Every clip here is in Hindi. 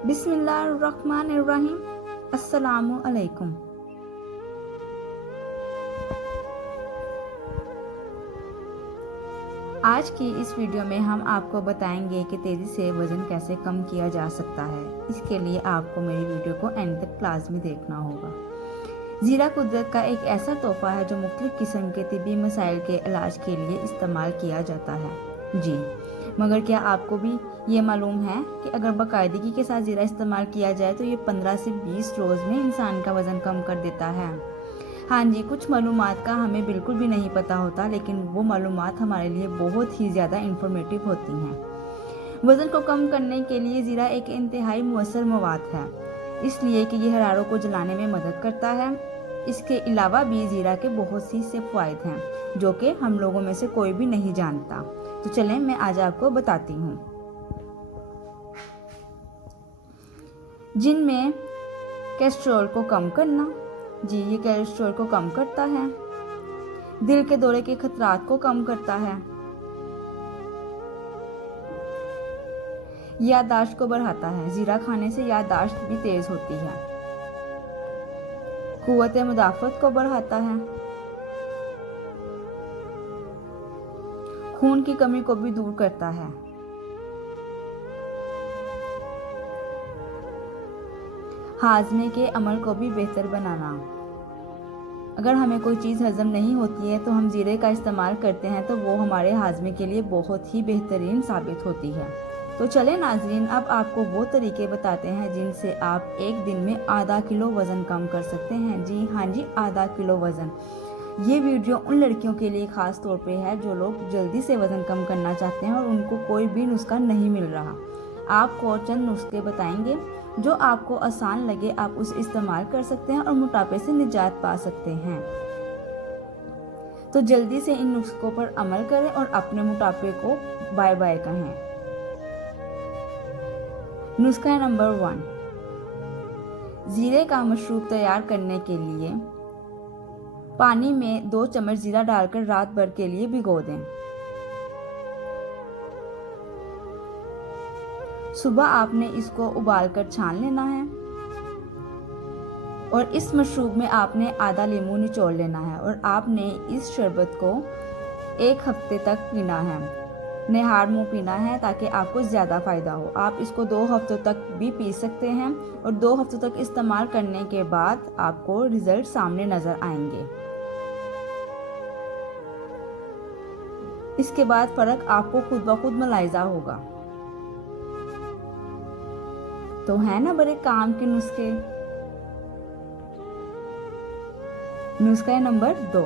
बिस्मिल्लाहिर्रहमानिर्रहीम। अस्सलामु अलैकुम। आज की इस वीडियो में हम आपको बताएंगे कि तेज़ी से वज़न कैसे कम किया जा सकता है। इसके लिए आपको मेरी वीडियो को एंड तक लाजमी देखना होगा। ज़ीरा कुदरत का एक ऐसा तोहफ़ा है जो मुख्तलिफ़ किस्म के तिब्बी मसाइल के इलाज के लिए इस्तेमाल किया जाता है। जी, मगर क्या आपको भी ये मालूम है कि अगर बाकायदगी के साथ ज़ीरा इस्तेमाल किया जाए तो ये 15 से 20 रोज़ में इंसान का वज़न कम कर देता है। हाँ जी, कुछ मालूमात का हमें बिल्कुल भी नहीं पता होता, लेकिन वो मालूमात हमारे लिए बहुत ही ज़्यादा इंफॉर्मेटिव होती हैं। वज़न को कम करने के लिए ज़ीरा एक इंतहाई मुअस्सर मवाद है, इसलिए कि ये हरारों को जलाने में मदद करता है। इसके अलावा भी ज़ीरा के बहुत से फ़ायदे हैं जो कि हम लोगों में से कोई भी नहीं जानता। तो चलें मैं आज आपको बताती हूँ, जिनमें कोलेस्ट्रॉल को कम करना। जी, ये कोलेस्ट्रॉल को कम करता है, दिल के दौरे के खतरात को कम करता है, याददाश्त को बढ़ाता है। ज़ीरा खाने से याददाश्त भी तेज होती है, कुव्वत मुदाफ़त को बढ़ाता है, खून की कमी को भी दूर करता है, हाजमे के अमल को भी बेहतर बनाना। अगर हमें कोई चीज़ हजम नहीं होती है तो हम ज़ीरे का इस्तेमाल करते हैं तो वो हमारे हाजमे के लिए बहुत ही बेहतरीन साबित होती है। तो चलें नाज़रीन, अब आपको वो तरीके बताते हैं जिनसे आप एक दिन में आधा किलो वज़न कम कर सकते हैं। जी हाँ जी, आधा किलो वज़न। ये वीडियो उन लड़कियों के लिए ख़ास तौर पे है जो लोग जल्दी से वज़न कम करना चाहते हैं और उनको कोई भी नुस्खा नहीं मिल रहा। आपको चंद नुस्खे बताएंगे जो आपको आसान लगे, आप उसे इस्तेमाल कर सकते हैं और मोटापे से निजात पा सकते हैं। तो जल्दी से इन नुस्खों पर अमल करें और अपने मोटापे को बाय बाय कहें। नुस्खा नंबर 1, ज़ीरे का मशरूब तैयार करने के लिए पानी में 2 चम्मच ज़ीरा डालकर रात भर के लिए भिगो दें। सुबह आपने इसको उबालकर छान लेना है और इस मशरूब में आपने आधा नींबू निचोड़ लेना है और आपने इस शरबत को 1 हफ्ते तक पीना है। निहार मुंह पीना है ताकि आपको ज़्यादा फ़ायदा हो। आप इसको 2 हफ्तों तक भी पी सकते हैं और 2 हफ्तों तक इस्तेमाल करने के बाद आपको रिजल्ट सामने नज़र आएंगे। इसके बाद फ़र्क आपको खुद ब खुद मुलाहिजा होगा। तो है ना बड़े काम के नुस्खे। नुस्खा नंबर 2,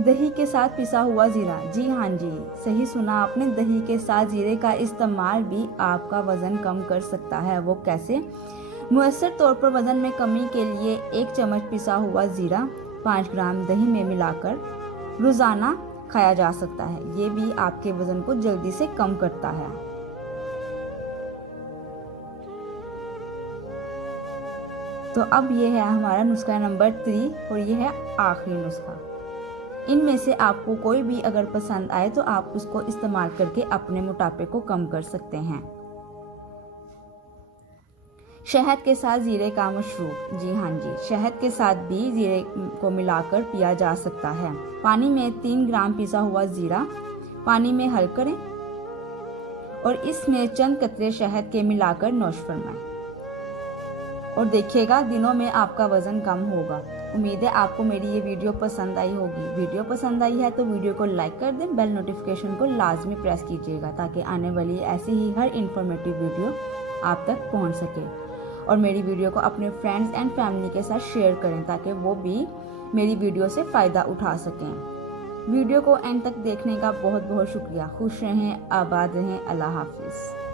दही के साथ पिसा हुआ ज़ीरा। जी हाँ जी, सही सुना आपने, दही के साथ ज़ीरे का इस्तेमाल भी आपका वज़न कम कर सकता है। वो कैसे? मुअस्सर तौर पर वज़न में कमी के लिए 1 चम्मच पिसा हुआ ज़ीरा 5 ग्राम दही में मिलाकर रोज़ाना खाया जा सकता है। ये भी आपके वज़न को जल्दी से कम करता है। तो अब ये है हमारा नुस्खा नंबर 3 और ये है आखिरी नुस्खा। इनमें से आपको कोई भी अगर पसंद आए तो आप उसको इस्तेमाल करके अपने मोटापे को कम कर सकते हैं। शहद के साथ ज़ीरे का मशरूब। जी हाँ जी, शहद के साथ भी ज़ीरे को मिलाकर पिया जा सकता है। पानी में 3 ग्राम पिसा हुआ ज़ीरा पानी में हल करें और इसमें चंद कतरे शहद के मिलाकर नोश फरमाएं और देखिएगा दिनों में आपका वज़न कम होगा। उम्मीद है आपको मेरी ये वीडियो पसंद आई होगी। वीडियो पसंद आई है तो वीडियो को लाइक कर दें, बेल नोटिफिकेशन को लाजमी प्रेस कीजिएगा ताकि आने वाली ऐसी ही हर इन्फॉर्मेटिव वीडियो आप तक पहुंच सके। और मेरी वीडियो को अपने फ्रेंड्स एंड फैमिली के साथ शेयर करें ताकि वो भी मेरी वीडियो से फ़ायदा उठा सकें। वीडियो को एंड तक देखने का बहुत बहुत शुक्रिया। खुश रहें, आबाद रहें। अल्लाह हाफिज़।